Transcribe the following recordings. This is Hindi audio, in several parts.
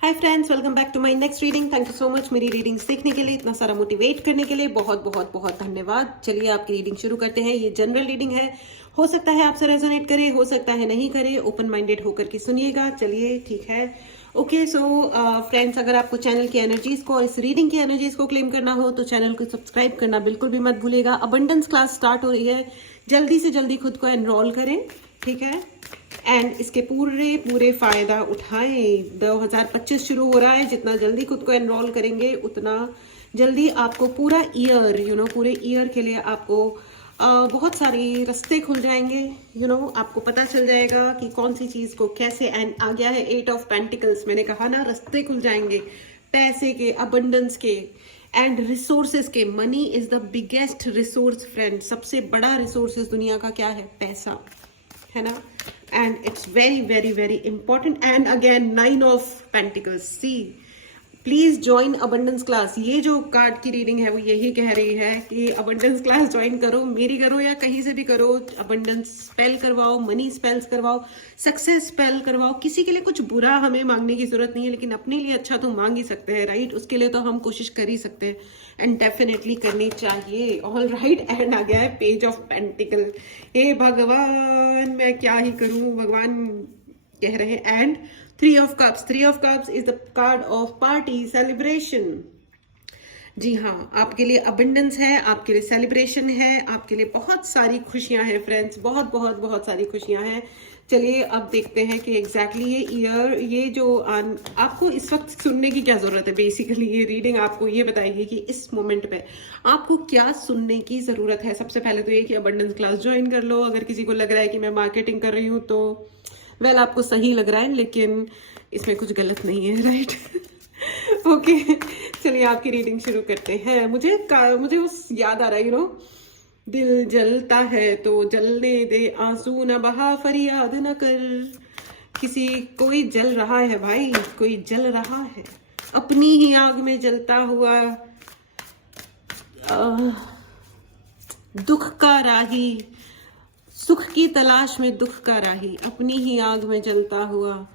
Hi friends, welcome back to my next reading. Thank you so much मेरी रीडिंग्स देखने के लिए, इतना सारा मोटिवेट करने के लिए बहुत बहुत बहुत धन्यवाद। चलिए आपकी रीडिंग शुरू करते हैं। ये जनरल रीडिंग है, हो सकता है आपसे रेजोनेट करे, हो सकता है नहीं करे। ओपन माइंडेड होकर के सुनिएगा। चलिए ठीक है। ओके सो फ्रेंड्स, अगर आपको चैनल की एनर्जीज को और इस रीडिंग की एनर्जीज को क्लेम करना हो तो चैनल को सब्सक्राइब करना बिल्कुल भी मत भूलिएगा। अबंडेंस क्लास स्टार्ट हो रही है, जल्दी से जल्दी खुद को एनरोल करें, ठीक है। एंड इसके पूरे फायदा उठाएं। 2025 शुरू हो रहा है, जितना जल्दी खुद को एनरोल करेंगे उतना जल्दी आपको पूरा ईयर पूरे ईयर के लिए आपको बहुत सारी रास्ते खुल जाएंगे। आपको पता चल जाएगा कि कौन सी चीज को कैसे। एंड आ गया है 8 ऑफ पेंटिकल्स। मैंने कहा ना, रास्ते खुल जाएंगे पैसे के, अबंडेंस के एंड रिसोर्सेस के। Money is the biggest resource friend. सबसे बड़ा रिसोर्स इस दुनिया का क्या है? पैसा, है ना। And it's very very very important. And again 9 of pentacles. See please join abundance class. ये जो कार्ड की रीडिंग है वो यही कह रही है कि अबंडेंस क्लास ज्वाइन करो, मेरी करो या कहीं से भी करो। अबंडेंस स्पेल करवाओ, मनी स्पेल्स करवाओ, सक्सेस स्पेल करवाओ। किसी के लिए कुछ बुरा हमें मांगने की जरूरत नहीं है, लेकिन अपने लिए अच्छा तो मांग ही सकते हैं, राइट। उसके लिए तो हम कोशिश कर ही सकते हैं एंड डेफिनेटली करनी चाहिए। All right. एंड आ गया है पेज ऑफ पेंटिकल। हे भगवान, मैं क्या ही करूं, भगवान कह रहे हैं। And 3 of cups. 3 of cups is the card of party celebration. जी हाँ, आपके लिए अबंडेंस है, आपके लिए सेलिब्रेशन है, आपके लिए बहुत सारी खुशियां हैं फ्रेंड्स, बहुत बहुत बहुत सारी खुशियां हैं। चलिए अब देखते हैं कि एग्जैक्टली ये ईयर, ये जो आपको इस वक्त सुनने की क्या जरूरत है। बेसिकली ये रीडिंग आपको ये बताएगी कि इस मोमेंट पे आपको क्या सुनने की जरूरत है। सबसे पहले तो ये कि अबंडेंस क्लास ज्वाइन कर लो। अगर किसी को लग रहा है कि मैं मार्केटिंग कर रही हूँ तो वेल आपको सही लग रहा है, लेकिन इसमें कुछ गलत नहीं है, राइट। ओके चलिए आपकी रीडिंग शुरू करते हैं। मुझे उस याद आ रहा है, दिल जलता है तो जलने दे, आंसू न बहा, फरियाद न कर। कोई जल रहा है भाई, कोई जल रहा है अपनी ही आग में जलता हुआ। दुख का राही, सुख की तलाश में दुख का राही, अपनी ही आग में जलता हुआ,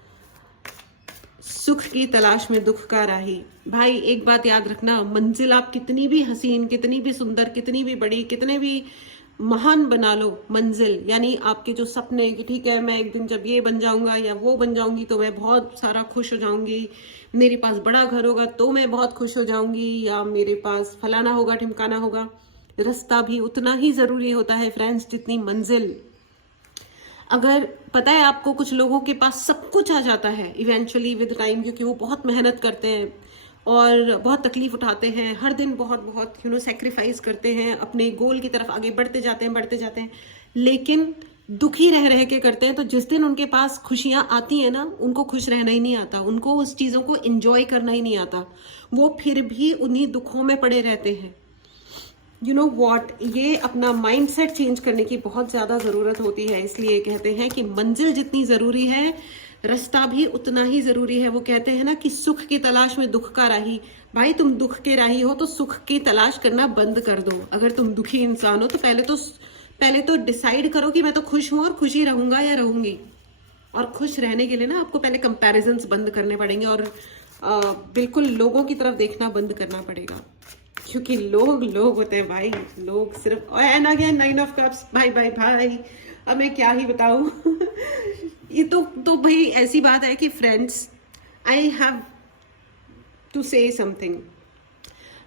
सुख की तलाश में दुख का राही। भाई एक बात याद रखना, मंजिल आप कितनी भी हसीन, कितनी भी सुंदर, कितनी भी बड़ी, कितने भी महान बना लो, मंजिल यानी आपके जो सपने कि ठीक है मैं एक दिन जब ये बन जाऊंगा या वो बन जाऊंगी तो मैं बहुत सारा खुश हो जाऊंगी, मेरे पास बड़ा घर होगा तो मैं बहुत खुश हो जाऊंगी, या मेरे पास फलाना होगा ढिमकाना होगा। रास्ता भी उतना ही जरूरी होता है फ्रेंड्स जितनी मंजिल। अगर पता है आपको, कुछ लोगों के पास सब कुछ आ जाता है इवेंचुअली विद टाइम, क्योंकि वो बहुत मेहनत करते हैं और बहुत तकलीफ उठाते हैं, हर दिन बहुत बहुत सेक्रीफाइस करते हैं, अपने गोल की तरफ आगे बढ़ते जाते हैं, लेकिन दुखी रह रह के करते हैं। तो जिस दिन उनके पास खुशियां आती है ना, उनको खुश रहना ही नहीं आता, उनको उस चीजों को एंजॉय करना ही नहीं आता, वो फिर भी उन्हीं दुखों में पड़े रहते हैं। वॉट, ये अपना माइंडसेट चेंज करने की बहुत ज्यादा जरूरत होती है। इसलिए कहते हैं कि मंजिल जितनी जरूरी है, रास्ता भी उतना ही जरूरी है। वो कहते हैं ना कि सुख की तलाश में दुख का राही। भाई तुम दुख के राही हो तो सुख की तलाश करना बंद कर दो। अगर तुम दुखी इंसान हो तो पहले तो डिसाइड करो कि मैं तो खुश हूं और खुशी रहूंगा या रहूंगी। और खुश रहने के लिए ना आपको पहले कंपैरिजंस बंद करने पड़ेंगे और बिल्कुल लोगों की तरफ देखना बंद करना पड़ेगा, क्योंकि लोग होते हैं भाई, लोग सिर्फ। And again 9 of cups. भाई अब मैं क्या ही बताऊं। ये तो भाई ऐसी बात है कि friends, I have to say something.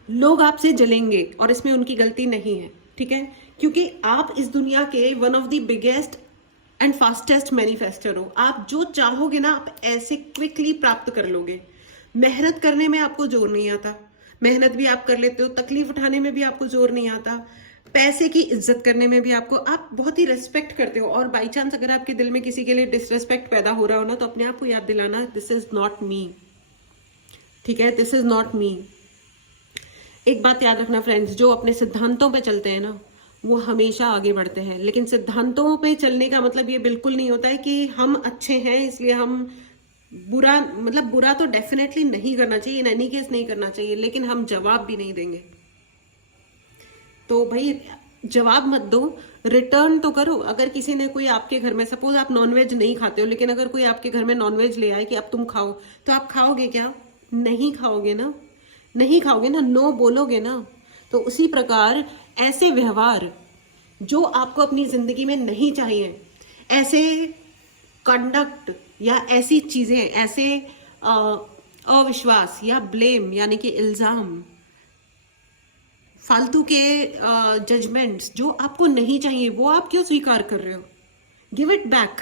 लोग आपसे जलेंगे और इसमें उनकी गलती नहीं है, ठीक है, क्योंकि आप इस दुनिया के one of the biggest and fastest manifester हो। आप जो चाहोगे ना, आप ऐसे क्विकली प्राप्त कर लोगे। मेहनत करने में आपको जोर नहीं आता, मेहनत भी आप कर लेते हो, तकलीफ उठाने में भी आपको जोर नहीं आता, पैसे की इज्जत करने में भी आप बहुत ही रेस्पेक्ट करते हो। और बाई चांस अगर आपके दिल में किसी के लिए डिसरेस्पेक्ट पैदा हो रहा हो ना, तो अपने आप को याद दिलाना, दिस इज नॉट मी, ठीक है, दिस इज नॉट मी। एक बात याद रखना फ्रेंड्स, जो अपने सिद्धांतों पे चलते हैं ना, वो हमेशा आगे बढ़ते हैं। लेकिन सिद्धांतों पे चलने का मतलब ये बिल्कुल नहीं होता है कि हम अच्छे हैं इसलिए हम बुरा तो डेफिनेटली नहीं करना चाहिए, इन एनी केस नहीं करना चाहिए, लेकिन हम जवाब भी नहीं देंगे। तो भाई जवाब मत दो, रिटर्न तो करो। अगर किसी ने कोई आपके घर में, सपोज आप नॉनवेज नहीं खाते हो, लेकिन अगर कोई आपके घर में नॉनवेज ले आए कि अब तुम खाओ, तो आप खाओगे क्या? नहीं खाओगे ना, नहीं खाओगे ना, नो बोलोगे ना। तो उसी प्रकार ऐसे व्यवहार जो आपको अपनी जिंदगी में नहीं चाहिए, ऐसे कंडक्ट या ऐसी चीजें, ऐसे अविश्वास या ब्लेम यानी कि इल्जाम, फालतू के जजमेंट्स जो आपको नहीं चाहिए, वो आप क्यों स्वीकार कर रहे हो? Give it back,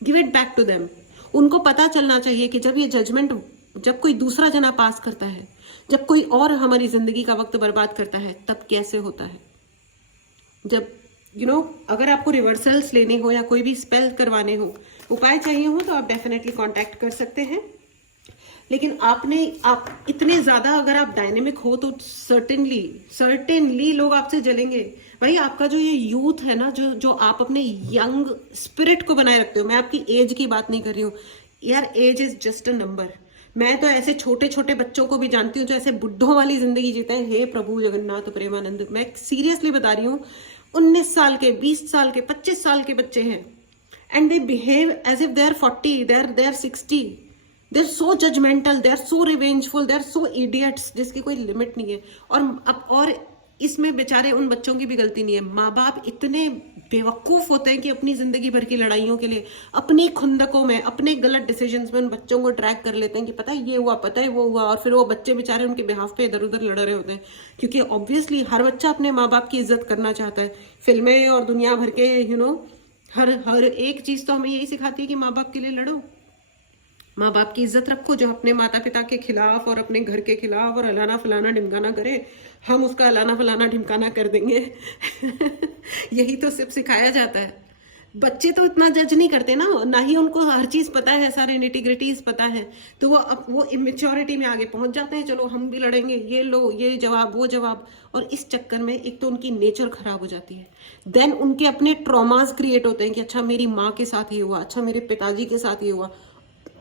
give it back to them. उनको पता चलना चाहिए कि जब ये जजमेंट, जब कोई दूसरा जना पास करता है, जब कोई और हमारी जिंदगी का वक्त बर्बाद करता है, तब कैसे होता है। जब अगर आपको रिवर्सल्स लेने हो या कोई भी स्पेल करवाने हो, उपाय चाहिए हो, तो आप डेफिनेटली कांटेक्ट कर सकते हैं। लेकिन आप इतने ज्यादा अगर आप डायनेमिक हो तो सर्टेनली लोग आपसे जलेंगे। भाई आपका जो ये यूथ है ना, जो आप अपने यंग स्पिरिट को बनाए रखते हो, मैं आपकी एज की बात नहीं कर रही हूँ यार, age is just a number. मैं तो ऐसे छोटे छोटे बच्चों को भी जानती हूँ जो ऐसे बुढ़ों वाली जिंदगी जीते हैं। हे प्रभु जगन्नाथ प्रेमानंद, मैं सीरियसली बता रही हूँ, 19 साल के, 20 साल के, 25 साल के बच्चे हैं, and they behave as if they are 40, they are 60। They are so judgemental, they are so revengeful, they are so idiots, जिसकी कोई लिमिट नहीं है। और इसमें बेचारे उन बच्चों की भी गलती नहीं है। माँ बाप इतने बेवकूफ होते हैं कि अपनी जिंदगी भर की लड़ाइयों के लिए, अपनी खुंदकों में, अपने गलत डिसीजंस में उन बच्चों को ट्रैक कर लेते हैं कि पता है ये हुआ, पता है वो हुआ, और फिर वो बच्चे बेचारे उनके बिहाफ पे इधर उधर लड़ रहे होते हैं। क्योंकि ऑब्वियसली हर बच्चा अपने माँ बाप की इज्जत करना चाहता है। फिल्में और दुनिया भर के हर एक चीज तो हमें यही सिखाती है कि माँ बाप के लिए लड़ो, माँ बाप की इज्जत रखो। जो अपने माता पिता के खिलाफ और अपने घर के खिलाफ और अलाना फलाना ढिमकाना करे, हम उसका अलाना फलाना ढिमकाना कर देंगे। यही तो सिर्फ सिखाया जाता है। बच्चे तो इतना जज नहीं करते ना ही उनको हर चीज पता है, सारे निटिग्रिटीज पता है, तो वो इमेच्योरिटी में आगे पहुंच जाते हैं। चलो हम भी लड़ेंगे, ये लो, ये जवाब, वो जवाब। और इस चक्कर में एक तो उनकी नेचर खराब हो जाती है, देन उनके अपने ट्रॉमास क्रिएट होते हैं कि अच्छा मेरी माँ के साथ ये हुआ, अच्छा मेरे पिताजी के साथ ये हुआ,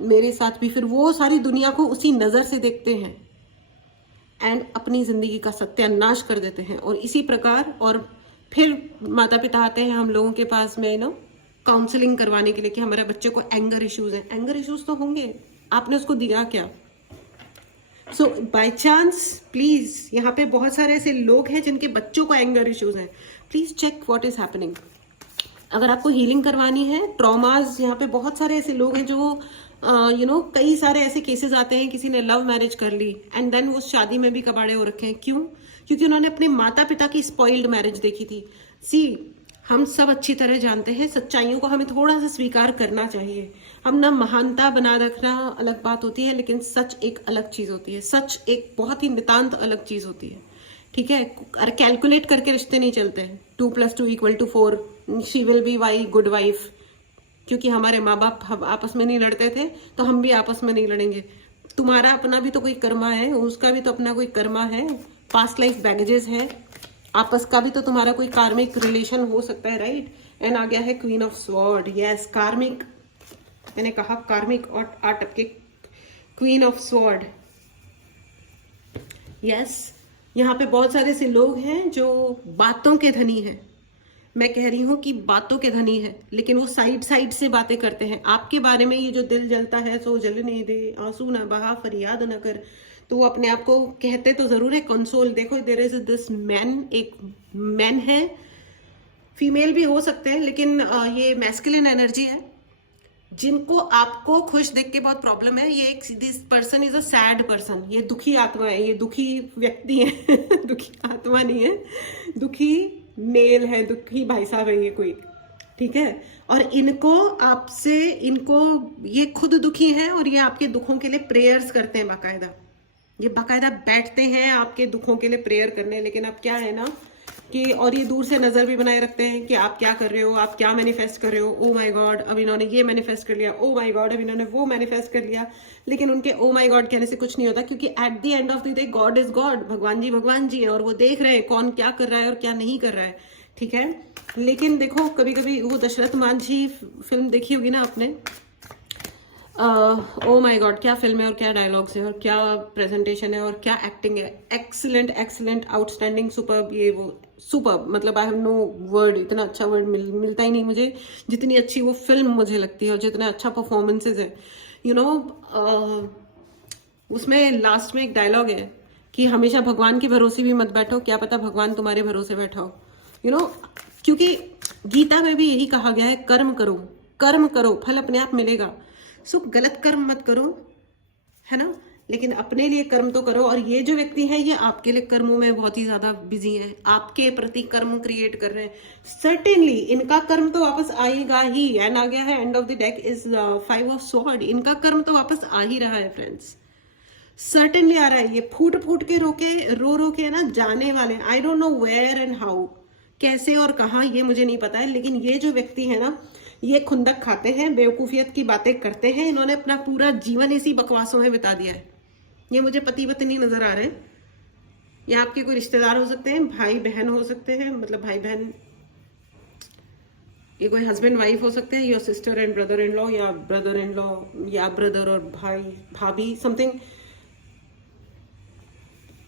मेरे साथ भी। फिर वो सारी दुनिया को उसी नजर से देखते हैं एंड अपनी जिंदगी का सत्यानाश कर देते हैं। और इसी प्रकार और फिर माता पिता आते हैं हम लोगों के पास में काउंसलिंग करवाने के लिए कि हमारे बच्चे को एंगर इश्यूज हैं। एंगर इश्यूज तो होंगे, आपने उसको दिया क्या? सो बाय चांस प्लीज, यहाँ पे बहुत सारे ऐसे लोग हैं जिनके बच्चों को एंगर इश्यूज हैं, please check what is happening. अगर आपको हीलिंग करवानी है, ट्रॉमाज, यहाँ पे बहुत सारे ऐसे लोग हैं जो कई सारे ऐसे केसेस आते हैं, किसी ने लव मैरिज कर ली एंड देन वो शादी में भी कबाड़े हो रखे हैं। क्यों? क्योंकि उन्होंने अपने माता पिता की स्पॉइल्ड मैरिज देखी थी। हम सब अच्छी तरह जानते हैं, सच्चाइयों को हमें थोड़ा सा स्वीकार करना चाहिए। हम ना महानता बना रखना अलग बात होती है, लेकिन सच एक अलग चीज होती है। सच एक बहुत ही नितांत अलग चीज होती है, ठीक है? और कैलकुलेट करके रिश्ते नहीं चलते। 2 + 2 = 4, she will be why good wife. क्योंकि हमारे माँ बाप आपस में नहीं लड़ते थे, तो हम भी आपस में नहीं लड़ेंगे। तुम्हारा अपना भी तो कोई कर्मा है, उसका भी तो अपना कोई कर्मा है, पास्ट लाइफ बैगेजेस है, आपस का भी तो तुम्हारा कोई कार्मिक रिलेशन हो सकता है, राइट? एंड आ गया है क्वीन ऑफ स्वॉर्ड। यस, कार्मिक, मैंने कहा कार्मिक और 8 के क्वीन ऑफ स्वॉर्ड। यस, यहाँ पे बहुत सारे ऐसे लोग हैं जो बातों के धनी हैं। मैं कह रही हूँ कि बातों के धनी है, लेकिन वो साइड से बातें करते हैं आपके बारे में। ये जो दिल जलता है सो जलने दे, आंसू ना बहा, फरियाद न कर, तो वो अपने आप को कहते तो जरूर है कंसोल। देखो देयर इज दिस मैन, एक मैन है, फीमेल भी हो सकते हैं, लेकिन ये मैस्कुलिन एनर्जी है, जिनको आपको खुश देख के बहुत प्रॉब्लम है। ये एक this person is a sad person, ये दुखी आत्मा है, ये दुखी व्यक्ति है। दुखी आत्मा नहीं है, दुखी मेल है, दुखी भाई साहब है ये कोई, ठीक है? और इनको ये खुद दुखी है और ये आपके दुखों के लिए प्रेयर्स करते हैं बाकायदा। ये बाकायदा बैठते हैं आपके दुखों के लिए प्रेयर करने। लेकिन अब क्या है ना कि, और ये दूर से नजर भी बनाए रखते हैं कि आप क्या कर रहे हो, आप क्या मैनिफेस्ट कर रहे हो। ओ माय गॉड, अब इन्होंने ये मैनिफेस्ट कर लिया, ओ माय गॉड अब इन्होंने वो मैनिफेस्ट कर लिया। लेकिन उनके ओ माय गॉड कहने से कुछ नहीं होता, क्योंकि at the end of the day God is God, भगवान जी है, और वो देख रहे हैं कौन क्या कर रहा है और क्या नहीं कर रहा है, ठीक है? लेकिन देखो, कभी कभी वो दशरथ मांझी फिल्म देखी होगी ना आपने, ओ माय गॉड, क्या फिल्म है और क्या डायलॉग्स है और क्या प्रेजेंटेशन है और क्या एक्टिंग है, एक्सीलेंट एक्सीलेंट आउटस्टैंडिंग सुपर्ब, ये वो सुपर्ब, मतलब आई हैव नो वर्ड, इतना अच्छा वर्ड मिलता ही नहीं मुझे जितनी अच्छी वो फिल्म मुझे लगती है और जितना अच्छा परफॉर्मेंसेज है, यू नो। उसमें लास्ट में एक डायलॉग है कि हमेशा भगवान के भरोसे भी मत बैठो, क्या पता भगवान तुम्हारे भरोसे बैठा हो, यू नो। क्योंकि गीता में भी यही कहा गया है, कर्म करो फल अपने आप मिलेगा। सो गलत कर्म मत करो, है ना, लेकिन अपने लिए कर्म तो करो। और ये जो व्यक्ति है ये आपके लिए कर्मों में बहुत ही ज्यादा बिजी है, आपके प्रति कर्म क्रिएट कर रहे हैं। सर्टेनली इनका कर्म तो वापस आएगा ही, एंड आ गया है end of the deck is 5 of sword. इनका कर्म तो वापस आ ही रहा है फ्रेंड्स, सर्टेनली आ रहा है। ये फूट फूट के रो के ना जाने वाले, I don't know where and how, कैसे और कहाँ ये मुझे नहीं पता है, लेकिन ये जो व्यक्ति है ना ये खुंदक खाते हैं, बेवकूफियत की बातें करते हैं, इन्होंने अपना पूरा जीवन इसी बकवासों में बिता दिया है। ये मुझे पति पत्नी नजर आ रहे हैं, या आपके कोई रिश्तेदार हो सकते हैं, भाई बहन हो सकते हैं, मतलब भाई बहन, ये कोई हस्बैंड वाइफ हो सकते हैं, your sister and brother in law, या ब्रदर इन लॉ, या ब्रदर और भाई भाभी समथिंग।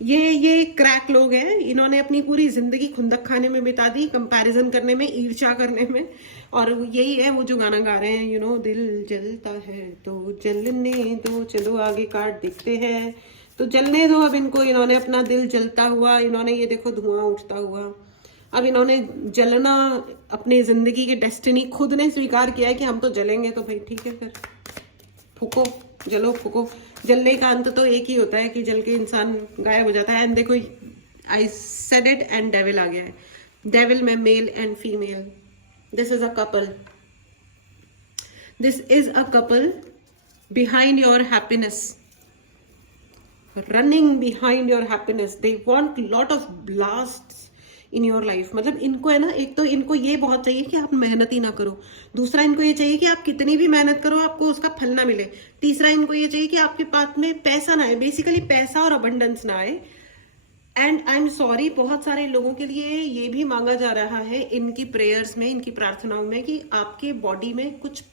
ये क्रैक लोग हैं, इन्होंने अपनी पूरी जिंदगी खुंदक खाने में बिता दी, कंपैरिजन करने में, ईर्ष्या करने में। और यही है वो जो गाना गा रहे हैं, यू नो, दिल जलता है तो जलने दो, चलो आगे कार्ड देखते हैं, तो जलने दो अब इनको। इन्होंने अपना दिल जलता हुआ, इन्होंने ये देखो धुआं उठता हुआ, अब इन्होंने जलना, अपनी जिंदगी की डेस्टिनी खुद ने स्वीकार किया है कि हम तो जलेंगे, तो भाई ठीक है, फिर फूको, जलो फूको। जलने का अंत तो एक ही होता है कि जल के इंसान गायब हो जाता है। एंड देखो, I said it and devil आ गया है। डेविल में male and female, this is a couple, this is a couple behind your happiness, running behind your happiness, they want lot of blasts in your life. मतलब इनको है ना, एक तो इनको ये बहुत चाहिए कि आप मेहनत ही ना करो, दूसरा इनको ये चाहिए कि आप कितनी भी मेहनत करो आपको उसका फल ना मिले, तीसरा इनको ये चाहिए कि आपके पास में पैसा ना आए, बेसिकली पैसा और अबंडेंस ना आए। एंड आई एम सॉरी, बहुत सारे लोगों के लिए ये भी मांगा जा रहा है इनकी प्रेयर्स में, इनकी प्रार्थनाओं में, कि आपके बॉडी में कुछ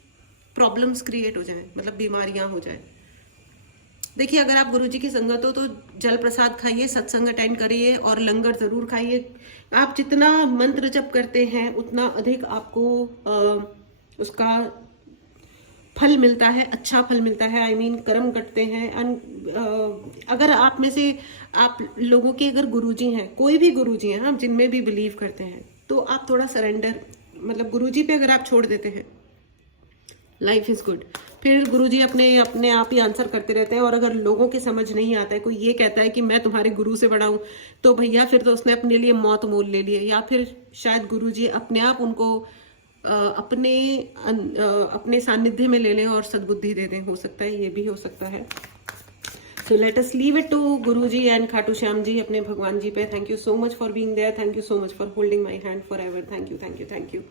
प्रॉब्लम्स क्रिएट हो जाए, मतलब बीमारियां हो जाए। देखिए, अगर आप गुरुजी की संगत हो तो जल प्रसाद खाइए, सत्संग अटेंड करिए और लंगर जरूर खाइए। आप जितना मंत्र जप करते हैं उतना अधिक आपको उसका फल मिलता है, अच्छा फल मिलता है, आई मीन कर्म कटते हैं। अगर आप में से आप लोगों के अगर गुरुजी हैं, कोई भी गुरुजी हैं, आप जिनमें भी बिलीव करते हैं, तो आप थोड़ा सरेंडर, मतलब गुरुजी पे अगर आप छोड़ देते हैं, लाइफ इज गुड। फिर गुरुजी अपने आप ही आंसर करते रहते हैं। और अगर लोगों के समझ नहीं आता है, कोई ये कहता है कि मैं तुम्हारे गुरु से बड़ा हूं, तो भैया फिर तो उसने अपने लिए मौत मोल ले ली है, या फिर शायद गुरुजी अपने आप उनको अपने सानिध्य में ले लें और सद्बुद्धि दे दें, हो सकता है, ये भी हो सकता है। So let us leave it to Guruji and Khatu Shyam ji, अपने भगवान जी पे। Thank you so much for being there, thank you so much for holding my hand forever. Thank you thank you thank you.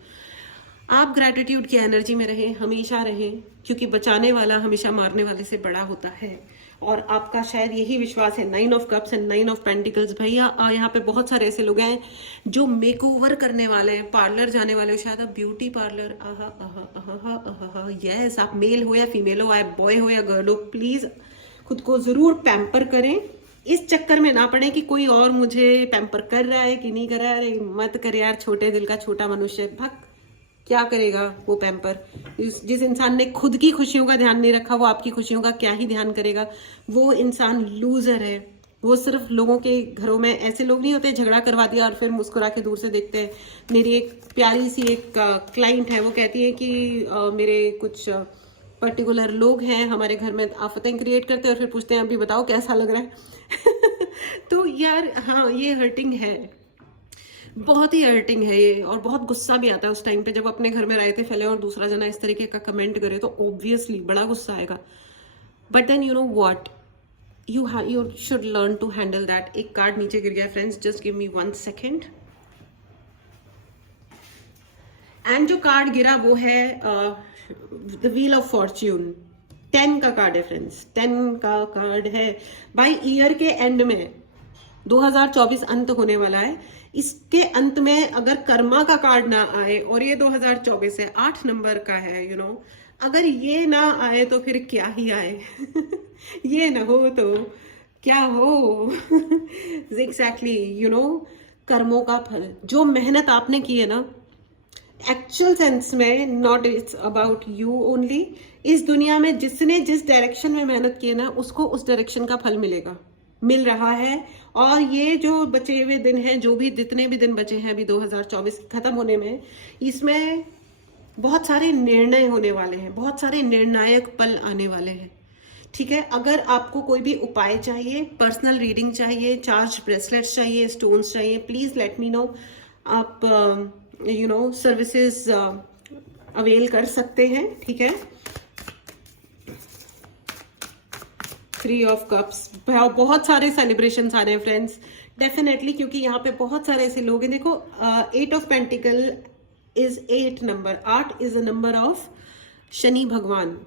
आप ग्रैटिट्यूड की एनर्जी में रहें, हमेशा रहें, क्योंकि बचाने वाला हमेशा मारने वाले से बड़ा होता है। और आपका शायद यही विश्वास है, 9 of cups and 9 of pentacles. भैया यहाँ पे बहुत सारे ऐसे लोग हैं जो मेकओवर करने वाले हैं, पार्लर जाने वाले हो, शायद आप ब्यूटी पार्लर, यस, आप मेल हो या फीमेल हो, आप बॉय हो या गर्ल हो, प्लीज खुद को जरूर पैम्पर करें। इस चक्कर में ना पड़े कि कोई और मुझे पैम्पर कर रहा है कि नहीं कर रहा है। मत कर यार, छोटे दिल का छोटा मनुष्य, भग, क्या करेगा वो पैम्पर। जिस इंसान ने खुद की खुशियों का ध्यान नहीं रखा, वो आपकी खुशियों का क्या ही ध्यान करेगा। वो इंसान लूजर है। वो सिर्फ लोगों के घरों में, ऐसे लोग नहीं होते झगड़ा करवा दिया और फिर मुस्कुरा के दूर से देखते हैं। मेरी एक प्यारी सी एक क्लाइंट है, वो कहती है कि मेरे कुछ पर्टिकुलर लोग हैं हमारे घर में, आफतें क्रिएट करते हैं और फिर पूछते हैं अभी बताओ कैसा लग रहा है। तो यार हाँ, ये हर्टिंग है, बहुत ही हर्टिंग है ये। और बहुत गुस्सा भी आता है उस टाइम पे, जब अपने घर में रायते फैले और दूसरा जना इस तरीके का कमेंट करे, तो ऑब्वियसली बड़ा गुस्सा आएगा। But then you know what, you should learn to handle that. एक कार्ड नीचे गिर गया friends, just give me 1 second. And जो कार्ड गिरा वो है द व्हील ऑफ फॉर्च्यून। 10 का कार्ड है फ्रेंड्स, 10 का कार्ड है। भाई ईयर के एंड में 2024 अंत होने वाला है। इसके अंत में अगर कर्मा का कार्ड ना आए, और ये 2024 है, 8 नंबर का है, यू नो, अगर ये ना आए तो फिर क्या ही आए। ये ना हो तो क्या हो। एग्जैक्टली, यू नो, कर्मों का फल, जो मेहनत आपने की है ना, एक्चुअल सेंस में, not it's about you only, इस दुनिया में जिसने जिस डायरेक्शन में मेहनत की है ना, उसको उस डायरेक्शन का फल मिलेगा, मिल रहा है। और ये जो बचे हुए दिन हैं, जो भी जितने भी दिन बचे हैं अभी 2024 खत्म होने में, इसमें बहुत सारे निर्णय होने वाले हैं, बहुत सारे निर्णायक पल आने वाले हैं। ठीक है, अगर आपको कोई भी उपाय चाहिए, पर्सनल रीडिंग चाहिए, चार्ज ब्रेसलेट्स चाहिए, स्टोन्स चाहिए, प्लीज लेट मी नो। आप यू नो सर्विसेज अवेल कर सकते हैं। ठीक है, 3 ऑफ कप्स, बहुत सारे सेलिब्रेशन आ रहे हैं फ्रेंड्स, डेफिनेटली, क्योंकि यहाँ पे बहुत सारे ऐसे लोग हैं। देखो, 8 of pentacle is 8 number, 8 is a number of Shani भगवान,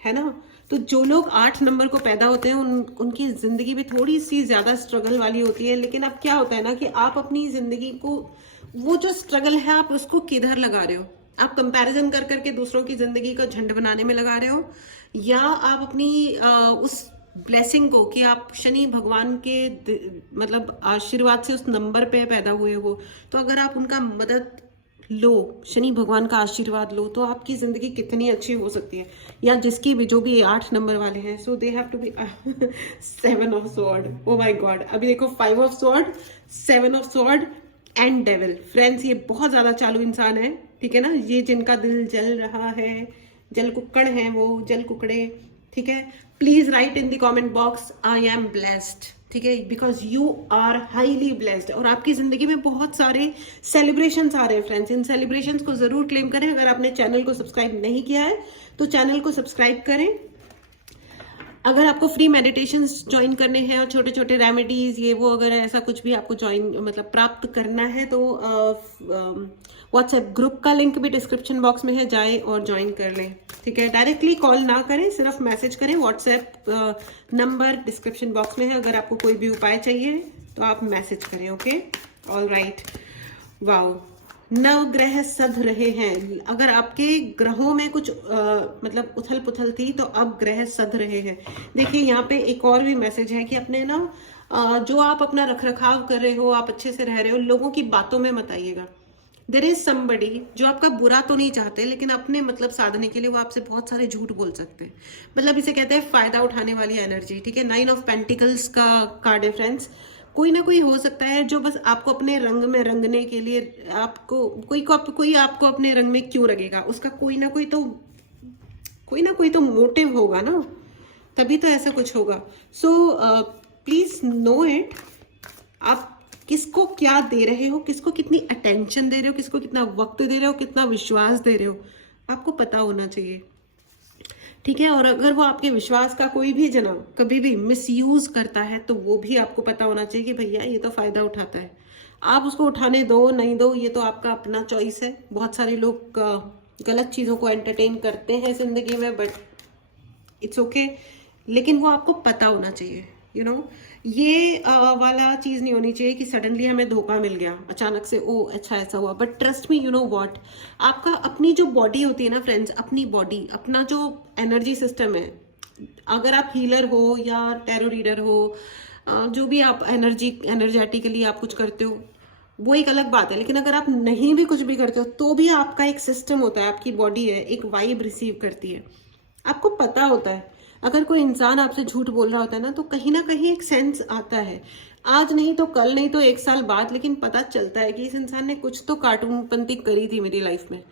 है ना। तो जो लोग 8 नंबर को पैदा होते हैं, उनकी जिंदगी भी थोड़ी सी ज्यादा स्ट्रगल वाली होती है। लेकिन अब क्या होता है ना कि आप अपनी जिंदगी को, वो जो स्ट्रगल है, आप उसको किधर लगा रहे हो? आप कंपैरिजन कर करके दूसरों की जिंदगी को झंड बनाने में लगा रहे हो, या आप अपनी उस ब्लेसिंग को, कि आप शनि भगवान के मतलब आशीर्वाद से उस नंबर पे पैदा हुए हो, तो अगर आप उनका मदद लो, शनि भगवान का आशीर्वाद लो, तो आपकी जिंदगी कितनी अच्छी हो सकती है। या जिसकी भी, जो भी 8 नंबर वाले हैं, so they have to be 7 of sword, oh my God. अभी देखो 5 of sword, 7 of sword and devil. Friends, ये बहुत ज्यादा चालू इंसान है, ठीक है ना। ये जिनका दिल जल रहा है, जल कुक्कड़ है वो, जल कुकड़े, ठीक है। Please write in the comment box, I am blessed, ठीक है, because you are highly blessed. और आपकी जिंदगी में बहुत सारे सेलिब्रेशंस आ रहे हैं फ्रेंड्स, इन सेलिब्रेशंस को जरूर क्लेम करें। अगर आपने चैनल को सब्सक्राइब नहीं किया है तो चैनल को सब्सक्राइब करें। अगर आपको फ्री मेडिटेशंस ज्वाइन करने हैं और छोटे छोटे रेमेडीज ये वो, अगर ऐसा कुछ भी आपको ज्वाइन मतलब प्राप्त करना है, तो व्हाट्सएप ग्रुप का लिंक भी डिस्क्रिप्शन बॉक्स में है, जाए और ज्वाइन कर लें। ठीक है, डायरेक्टली कॉल ना करें, सिर्फ मैसेज करें। व्हाट्सएप नंबर डिस्क्रिप्शन बॉक्स में है। अगर आपको कोई भी उपाय चाहिए तो आप मैसेज करें। Okay, all right. वाओ, नवग्रह सध रहे हैं। अगर आपके ग्रहों में कुछ मतलब उथल पुथल थी, तो अब ग्रह सध रहे हैं। देखिए, यहाँ पे एक और भी मैसेज है कि अपने ना जो आप अपना रख रखाव कर रहे हो, आप अच्छे से रह रहे हो, लोगों की बातों में मत आइएगा। देयर इज समबडी जो आपका बुरा तो नहीं चाहते, लेकिन अपने मतलब साधने के लिए वो आपसे बहुत सारे झूठ बोल सकते हैं। मतलब इसे कहते हैं फायदा उठाने वाली एनर्जी। ठीक है, 9 ऑफ पेंटिकल्स का कार्ड है फ्रेंड्स। कोई ना कोई हो सकता है जो बस आपको अपने रंग में रंगने के लिए, आपको कोई आपको अपने रंग में क्यों रंगेगा, उसका कोई ना कोई तो मोटिव होगा ना, तभी तो ऐसा कुछ होगा। सो प्लीज नो इट, आप किसको क्या दे रहे हो, किसको कितनी अटेंशन दे रहे हो, किसको कितना वक्त दे रहे हो, कितना विश्वास दे रहे हो, आपको पता होना चाहिए। ठीक है, और अगर वो आपके विश्वास का कोई भी जना कभी भी मिसयूज करता है, तो वो भी आपको पता होना चाहिए कि भैया ये तो फायदा उठाता है। आप उसको उठाने दो नहीं दो, ये तो आपका अपना चॉइस है। बहुत सारे लोग गलत चीजों को एंटरटेन करते हैं जिंदगी में, बट इट्स ओके, लेकिन वो आपको पता होना चाहिए। यू नो, ये वाला चीज नहीं होनी चाहिए कि सडनली हमें धोखा मिल गया अचानक से, ओ अच्छा ऐसा हुआ। But trust me, you know what, आपका अपनी जो बॉडी होती है ना फ्रेंड्स, अपनी बॉडी, अपना जो एनर्जी सिस्टम है, अगर आप हीलर हो या टैरो रीडर हो, जो भी आप एनर्जेटिकली आप कुछ करते हो, वो एक अलग बात है। लेकिन अगर आप नहीं भी कुछ भी करते हो, तो भी आपका एक सिस्टम होता है, आपकी बॉडी है, एक वाइब रिसीव करती है, आपको पता होता है। अगर कोई इंसान आपसे झूठ बोल रहा होता है ना कहीं एक सेंस आता है, आज नहीं तो कल, नहीं तो 1 साल बाद, लेकिन पता चलता है कि इस इंसान ने कुछ तो कार्टूनपंती करी थी मेरी लाइफ में,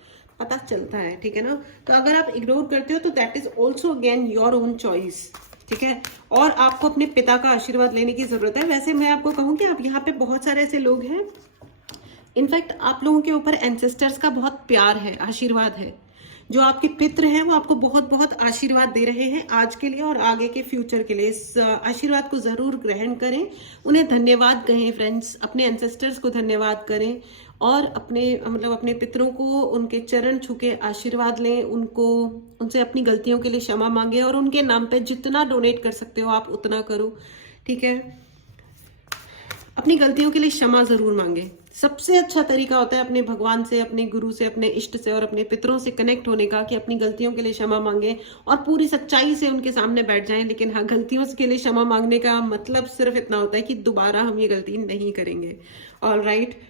पता चलता है। ठीक है ना, तो अगर आप इग्नोर करते हो तो that is also again your own choice. ठीक है, और आपको अपने पिता का आशीर्वाद लेने की जरूरत है। वैसे मैं आपको कहूँ कि आप यहाँ पे बहुत सारे ऐसे लोग हैं, इनफैक्ट आप लोगों के ऊपर एंसेस्टर्स का बहुत प्यार है, आशीर्वाद है। जो आपके पितृ हैं वो आपको बहुत बहुत आशीर्वाद दे रहे हैं आज के लिए और आगे के फ्यूचर के लिए। इस आशीर्वाद को जरूर ग्रहण करें, उन्हें धन्यवाद कहें फ्रेंड्स, अपने एंसेस्टर्स को धन्यवाद करें, और अपने पितरों को उनके चरण छू के आशीर्वाद लें, उनसे अपनी गलतियों के लिए क्षमा मांगे, और उनके नाम पे जितना डोनेट कर सकते हो आप उतना करो। ठीक है, अपनी गलतियों के लिए क्षमा जरूर मांगे, सबसे अच्छा तरीका होता है अपने भगवान से, अपने गुरु से, अपने इष्ट से और अपने पितरों से कनेक्ट होने का, कि अपनी गलतियों के लिए क्षमा मांगे और पूरी सच्चाई से उनके सामने बैठ जाएं। लेकिन हाँ, गलतियों के लिए क्षमा मांगने का मतलब सिर्फ इतना होता है कि दोबारा हम ये गलती नहीं करेंगे। ऑल राइट,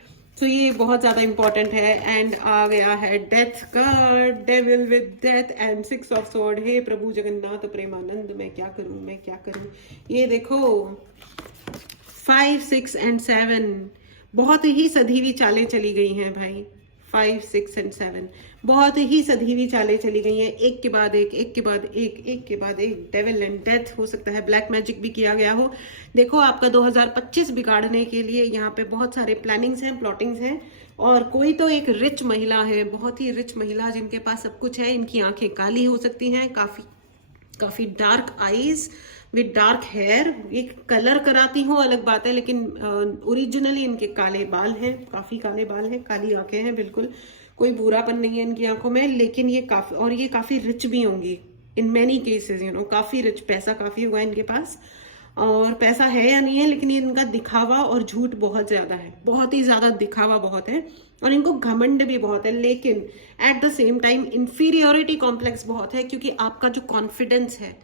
तो ये बहुत ज्यादा इंपॉर्टेंट है। एंड आ गया है death card, devil with death and 6 of sword. हे प्रभु जगन्नाथ प्रेमानंद, मैं क्या करूं, मैं क्या करूं। ये देखो 5, 6 एंड 7 बहुत ही सधी हुई चालें चली गई हैं भाई। 5, 6 एंड 7 बहुत ही सधी हुई चालें चली गई हैं, एक के बाद एक, एक के बाद एक, एक के बाद एक। डेविल एंड डेथ, हो सकता है ब्लैक मैजिक भी किया गया हो। देखो आपका 2025 बिगाड़ने के लिए यहाँ पे बहुत सारे प्लानिंग्स हैं, प्लॉटिंग्स हैं। और कोई तो एक रिच महिला है, बहुत ही रिच महिला जिनके पास सब कुछ है। इनकी आंखें काली हो सकती हैं, काफी dark eyes with dark hair. ये कलर कराती हूँ अलग बात है, लेकिन ओरिजिनली इनके काले बाल हैं, काफी काले बाल हैं, काली आंखें हैं, बिल्कुल कोई बुरापन नहीं है इनकी आंखों में। लेकिन ये काफी रिच भी होंगी इन मैनी केसेस, काफी रिच, पैसा काफी हुआ इनके पास। और पैसा है या नहीं है, लेकिन ये इनका दिखावा और झूठ बहुत ज्यादा है, बहुत ही ज्यादा दिखावा बहुत है। और इनको घमंड भी बहुत है, लेकिन at the same time inferiority complex बहुत है। क्योंकि आपका जो कॉन्फिडेंस है,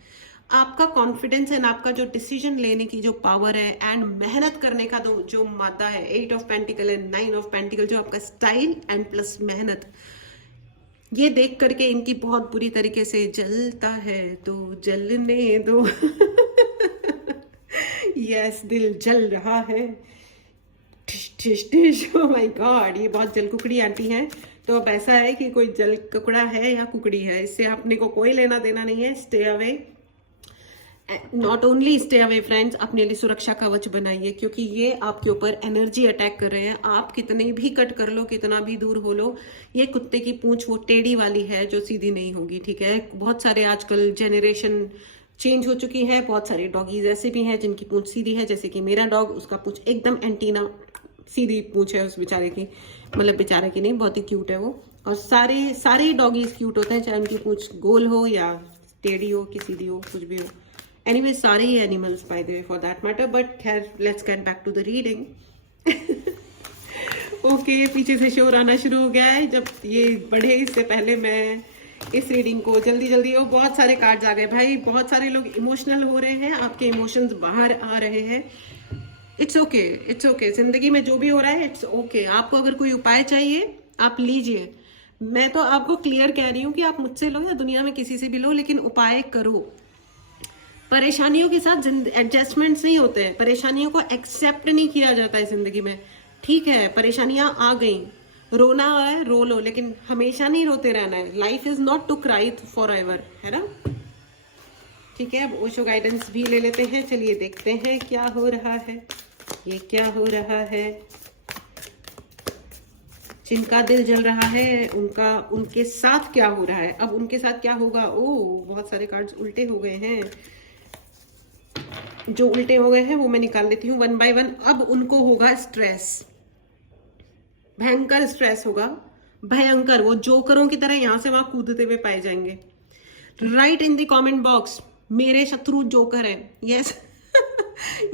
आपका कॉन्फिडेंस एंड आपका जो डिसीजन लेने की जो पावर है एंड मेहनत करने का जो मादा है, 8 of pentacle and 9 of pentacle, जो आपका स्टाइल एंड प्लस मेहनत, ये देख करके इनकी बहुत बुरी तरीके से जलता है तो जलने दो। यस, दिल जल रहा है। टिश टिश टिश, ओह माय गॉड, ये बहुत जल कुकड़ी आंटी हैं। तो अब ऐसा है कि कोई जल कुकड़ा है या कुकड़ी है, इससे अपने को कोई लेना देना नहीं है। Stay away, not only stay away friends, अपने लिए सुरक्षा कवच बनाइए, क्योंकि ये आपके ऊपर एनर्जी अटैक कर रहे हैं। आप कितने भी कट कर लो, कितना भी दूर हो लो, ये कुत्ते की पूंछ वो टेढ़ी वाली है जो सीधी नहीं होगी, ठीक है। बहुत सारे आजकल जेनरेशन चेंज हो चुकी है, बहुत सारे डॉगीज ऐसे भी हैं जिनकी पूंछ सीधी है, जैसे कि मेरा डॉग, उसका पूंछ एकदम एंटीना सीधी पूंछ है उस बेचारे की, मतलब बेचारे की नहीं, बहुत ही क्यूट है वो। और सारे डॉगीज क्यूट होते हैं, चाहे उनकी पूंछ गोल हो या टेढ़ी हो कि सीधी हो, कुछ भी हो। एनीवे, सारे ही animals by the way for that matter. But खैर, let's get back to the reading. Okay, पीछे से शोर आना शुरू हो गया है। जब ये बढ़े इससे पहले मैं इस रीडिंग को जल्दी बहुत सारे कार्ड्स आ गए भाई, बहुत सारे लोग इमोशनल हो रहे हैं, आपके इमोशंस बाहर आ रहे हैं। इट्स ओके, इट्स ओके, जिंदगी में जो भी हो रहा है इट्स ओके। आपको अगर कोई उपाय चाहिए आप लीजिए। मैं तो आपको क्लियर कह रही हूँ कि आप मुझसे लो या दुनिया में किसी से भी लो, लेकिन उपाय करो। परेशानियों के साथ एडजस्टमेंट्स नहीं होते हैं, परेशानियों को एक्सेप्ट नहीं किया जाता है जिंदगी में। ठीक है, परेशानियां आ गई, रोना है रो लो, लेकिन हमेशा नहीं रोते रहना है। Life is not to cry forever, है ना। ठीक है, अब ओशो गाइडेंस भी ले लेते हैं। चलिए देखते हैं क्या हो रहा है, ये क्या हो रहा है। जिनका दिल जल रहा है उनके साथ क्या हो रहा है, अब उनके साथ क्या होगा। ओह, बहुत सारे कार्ड्स उल्टे हो गए हैं। जो उल्टे हो गए हैं वो मैं निकाल लेती हूँ 1 बाय 1। अब उनको होगा स्ट्रेस, भयंकर स्ट्रेस होगा, भयंकर। वो जोकरों की तरह यहां से वहां कूदते हुए पाए जाएंगे। Right in the comment box, मेरे शत्रु जोकर है। यस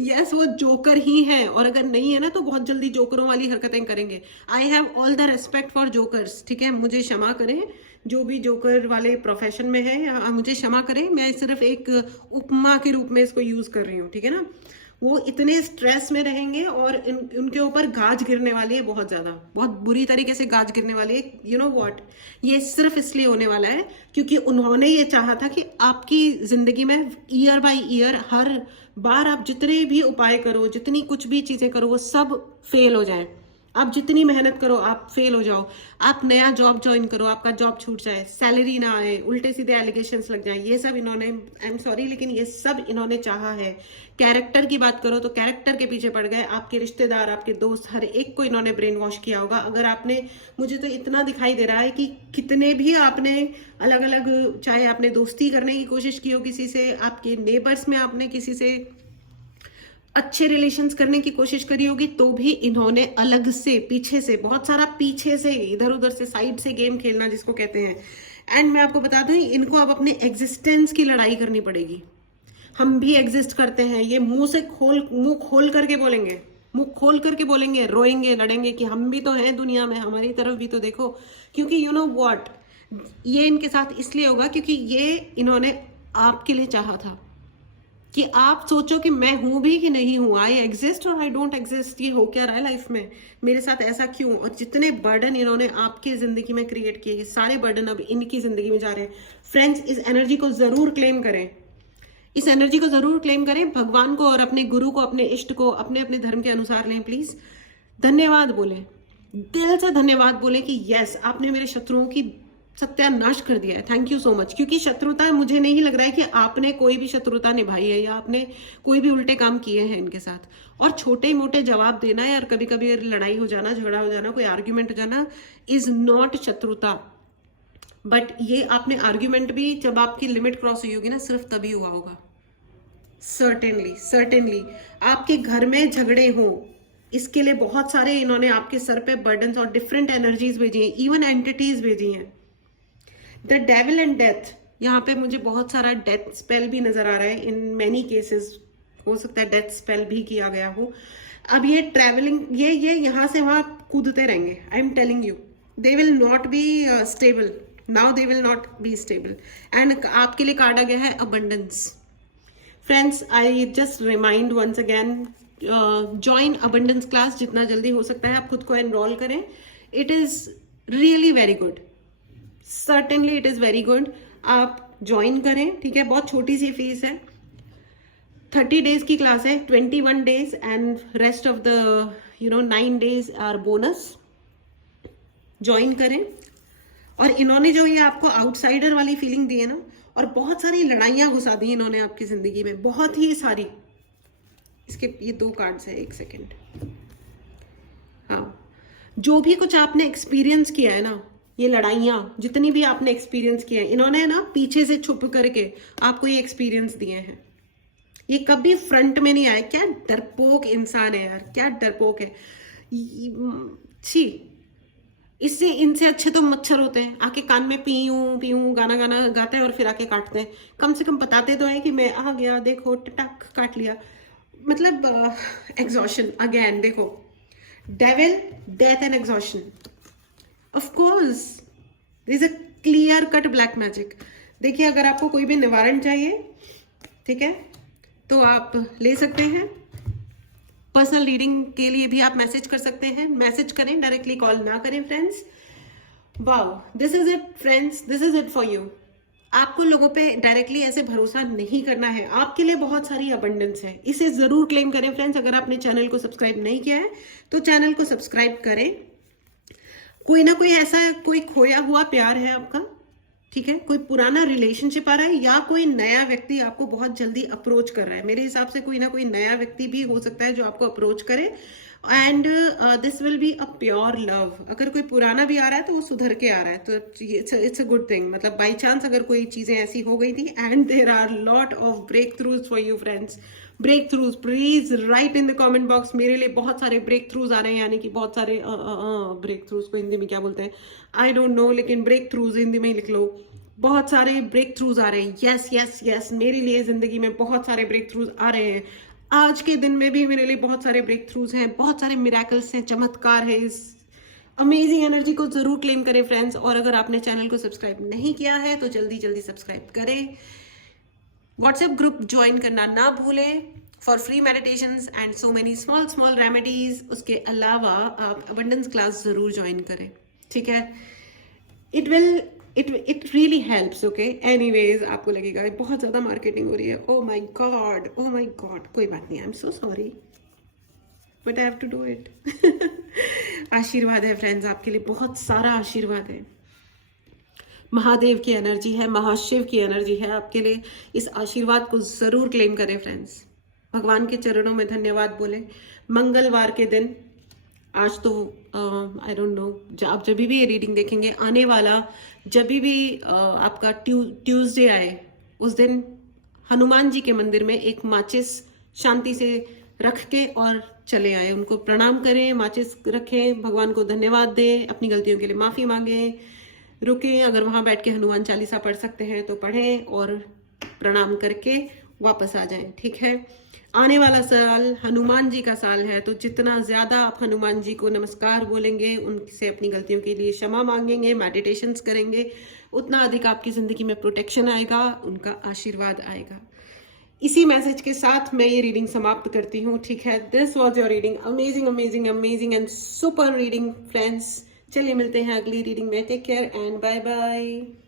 यस, वो जोकर ही है, और अगर नहीं है ना तो बहुत जल्दी जोकरों वाली हरकतें करेंगे। I have all the respect for jokers, ठीक है, मुझे क्षमा करें जो भी जोकर वाले प्रोफेशन में है, या मुझे क्षमा करें, मैं सिर्फ एक उपमा के रूप में इसको यूज कर रही हूँ, ठीक है ना। वो इतने स्ट्रेस में रहेंगे और उनके ऊपर गाज गिरने वाली है, बहुत ज्यादा, बहुत बुरी तरीके से गाज गिरने वाली है। यू नो व्हाट, ये सिर्फ इसलिए होने वाला है क्योंकि उन्होंने ये चाहा था कि आपकी जिंदगी में ईयर बाय ईयर हर बार आप जितने भी उपाय करो, जितनी कुछ भी चीजें करो, वो सब फेल हो जाए। आप जितनी मेहनत करो आप फेल हो जाओ, आप नया जॉब ज्वाइन करो आपका जॉब छूट जाए, सैलरी ना आए, उल्टे सीधे एलिगेशंस लग जाए, ये सब इन्होंने, आई एम सॉरी लेकिन ये सब इन्होंने चाहा है। कैरेक्टर की बात करो तो कैरेक्टर के पीछे पड़ गए, आपके रिश्तेदार, आपके दोस्त, हर एक को इन्होंने ब्रेन वॉश किया होगा। अगर आपने, मुझे तो इतना दिखाई दे रहा है कि कितने भी आपने अलग अलग, चाहे आपने दोस्ती करने की कोशिश की हो किसी से, आपके नेबर्स में आपने किसी से अच्छे रिलेशंस करने की कोशिश करी होगी, तो भी इन्होंने अलग से, पीछे से, बहुत सारा पीछे से, इधर उधर से, साइड से गेम खेलना जिसको कहते हैं। एंड मैं आपको बता दूं, इनको अब अपने एग्जिस्टेंस की लड़ाई करनी पड़ेगी। हम भी एग्जिस्ट करते हैं, ये मुंह खोल करके बोलेंगे, मुंह खोल करके बोलेंगे, रोएंगे, लड़ेंगे कि हम भी तो हैं दुनिया में, हमारी तरफ भी तो देखो। क्योंकि यू नो व्हाट, ये इनके साथ इसलिए होगा क्योंकि ये इन्होंने आपके लिए चाहा था कि आप सोचो कि मैं हूं भी कि नहीं हूं, आई एग्जिस्ट और आई डोंट एग्जिस्ट, ये हो क्या रहा है लाइफ में, मेरे साथ ऐसा क्यों। और जितने बर्डन इन्होंने आपकी जिंदगी में क्रिएट किए, सारे बर्डन अब इनकी जिंदगी में जा रहे हैं। फ्रेंड्स, इस एनर्जी को जरूर क्लेम करें, इस एनर्जी को जरूर क्लेम करें। भगवान को और अपने गुरु को, अपने इष्ट को अपने अपने धर्म के अनुसार लें प्लीज। धन्यवाद बोले, दिल से धन्यवाद बोले कि यस, आपने मेरे शत्रुओं की सत्यानाश कर दिया है, थैंक यू सो मच। क्योंकि शत्रुता, मुझे नहीं लग रहा है कि आपने कोई भी शत्रुता निभाई है या आपने कोई भी उल्टे काम किए हैं इनके साथ। और छोटे मोटे जवाब देना है और कभी कभी लड़ाई हो जाना, झगड़ा हो जाना, कोई आर्ग्यूमेंट हो जाना इज नॉट शत्रुता। बट ये आपने आर्ग्यूमेंट भी जब आपकी लिमिट क्रॉस हुई होगी ना, सिर्फ तभी हुआ होगा। सर्टेनली सर्टेनली आपके घर में झगड़े हों, इसके लिए बहुत सारे इन्होंने आपके सर पे बर्डन्स और डिफरेंट एनर्जीज भेजी हैं, इवन एंटिटीज भेजी हैं। द डेविल एंड डेथ, यहाँ पे मुझे बहुत सारा डेथ स्पेल भी नजर आ रहा है इन मैनी केसेस। हो सकता है डेथ स्पेल भी किया गया हो। अब ये ट्रैवलिंग, ये यहाँ से वहां कूदते रहेंगे। I am telling you, they will not be stable now, they will not be stable. And आपके लिए कार्ड आ गया है abundance. Friends, I just remind once again, join abundance class जितना जल्दी हो सकता है आप खुद को एनरोल करें। It is really very good, certainly it is very good. आप ज्वाइन करें, ठीक है। बहुत छोटी सी फीस है, 30 डेज की क्लास है, 21 days and rest of the 9 days are bonus. Join करें। और इन्होंने जो ये आपको आउटसाइडर वाली फीलिंग दी है ना, और बहुत सारी लड़ाइयां घुसा दी इन्होंने आपकी जिंदगी में, बहुत ही सारी। इसके ये 2 कार्ड्स है, 1 सेकेंड। हाँ, जो भी कुछ आपने एक्सपीरियंस किया है ना, ये लड़ाइयां जितनी भी आपने एक्सपीरियंस किया है, इन्होंने ना पीछे से छुप करके आपको ये एक्सपीरियंस दिए हैं। ये कभी फ्रंट में नहीं आए। क्या डरपोक इंसान है यार, क्या डरपोक है। छी, इससे इनसे अच्छे तो मच्छर होते हैं, आके कान में पीयूं पीयूं गाना गाते हैं और फिर आके काटते हैं। कम से कम बताते तो है कि मैं आ गया, देखो टक काट लिया। मतलब एग्जॉशन अगेन, देखो devil, death and exhaustion. Of course this is a clear cut black magic. देखिए, अगर आपको कोई भी निवारण चाहिए, ठीक है, तो आप ले सकते हैं। पर्सनल रीडिंग के लिए भी आप मैसेज कर सकते हैं, मैसेज करें, डायरेक्टली कॉल ना करें friends. Wow, this is it friends, this is it for you. आपको लोगों पे डायरेक्टली ऐसे भरोसा नहीं करना है, आपके लिए बहुत सारी अबंडेंस है, इसे जरूर क्लेम करें फ्रेंड्स। अगर आपने चैनल को सब्सक्राइब नहीं किया है तो चैनल को सब्सक्राइब करें। कोई ना कोई ऐसा, कोई खोया हुआ प्यार है आपका, ठीक है, कोई पुराना रिलेशनशिप आ रहा है, या कोई नया व्यक्ति आपको बहुत जल्दी अप्रोच कर रहा है। मेरे हिसाब से कोई ना कोई नया व्यक्ति भी हो सकता है जो आपको अप्रोच करे, and this will be a pure love. अगर कोई पुराना भी आ रहा है तो वो सुधर के आ रहा है, तो इट्स अ गुड थिंग। मतलब बाई चांस अगर कोई चीजें ऐसी हो गई थी, and there are lot of breakthroughs for you friends. Breakthroughs please write in the comment box. मेरे लिए बहुत सारे ब्रेक थ्रूज आ रहे हैं, यानी कि बहुत सारे ब्रेक थ्रूज को हिंदी में क्या बोलते हैं आई डोंट नो, लेकिन ब्रेक थ्रूज हिंदी में ही लिख लो। बहुत सारे ब्रेक थ्रूज आ रहे हैं। यस यस यस, मेरे लिए जिंदगी में बहुत सारे ब्रेक थ्रूज आ रहे हैं। आज के दिन में भी मेरे लिए बहुत सारे ब्रेक थ्रूज हैं, बहुत सारे मिरेकल्स हैं, चमत्कार है। इस अमेजिंग एनर्जी को जरूर क्लेम करें फ्रेंड्स। और अगर आपने चैनल को सब्सक्राइब नहीं किया है तो जल्दी जल्दी सब्सक्राइब करें। व्हाट्सएप ग्रुप ज्वाइन करना ना भूलें for free meditations and so many small small remedies. उसके अलावा आप अबंडेंस क्लास जरूर ज्वाइन करें, ठीक है। It really helps, okay. Anyways, आपको लगेगा बहुत ज्यादा मार्केटिंग हो रही है, oh my god, oh my god. कोई बात नहीं, I am so sorry, but I have to do it. आशीर्वाद है फ्रेंड्स, आपके लिए बहुत सारा आशीर्वाद है। महादेव की एनर्जी है, महाशिव की एनर्जी है आपके लिए। इस आशीर्वाद को जरूर क्लेम करें फ्रेंड्स। भगवान के चरणों में धन्यवाद बोले। मंगलवार के दिन, आज तो आई डोंट नो, आप जब भी ये रीडिंग देखेंगे, आने वाला जब भी आपका ट्यूसडे आए, उस दिन हनुमान जी के मंदिर में एक माचिस शांति से रख के और चले आए। उनको प्रणाम करें, माचिस रखें, भगवान को धन्यवाद दें, अपनी गलतियों के लिए माफी मांगें, रुकें। अगर वहां बैठ के हनुमान चालीसा पढ़ सकते हैं तो पढ़ें, और प्रणाम करके वापस आ जाएं, ठीक है। आने वाला साल हनुमान जी का साल है, तो जितना ज्यादा आप हनुमान जी को नमस्कार बोलेंगे, उनसे अपनी गलतियों के लिए क्षमा मांगेंगे, मेडिटेशंस करेंगे, उतना अधिक आपकी जिंदगी में प्रोटेक्शन आएगा, उनका आशीर्वाद आएगा। इसी मैसेज के साथ मैं ये रीडिंग समाप्त करती हूँ, ठीक है। This was your reading, amazing amazing amazing and super reading friends. चलिए मिलते हैं अगली रीडिंग में। Take care and bye bye.